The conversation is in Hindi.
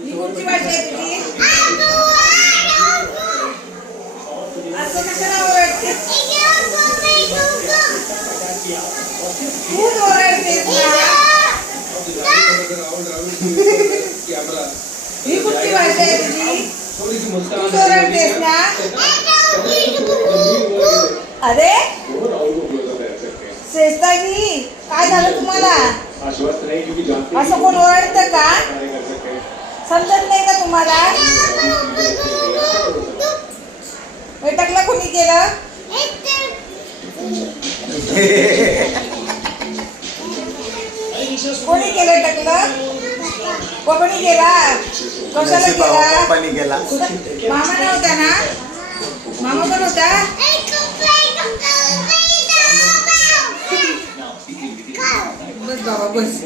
ही कोणची भाषा आहे तुझी असं कशाला ओरडते खूप ही कुठची भाषा आहे तुझी? तूच ओरडतेस ना. अरे? श्रेष्ठाजी काय झालं तुम्हाला? असं कोण ओरडत समजत नाही का तुम्हाला? बैठकला कोणी केलं कोणी केलं टकलं कोणी केला कशाला केला मामा नव्हता ना? मामा पण होता बस बाबा बस.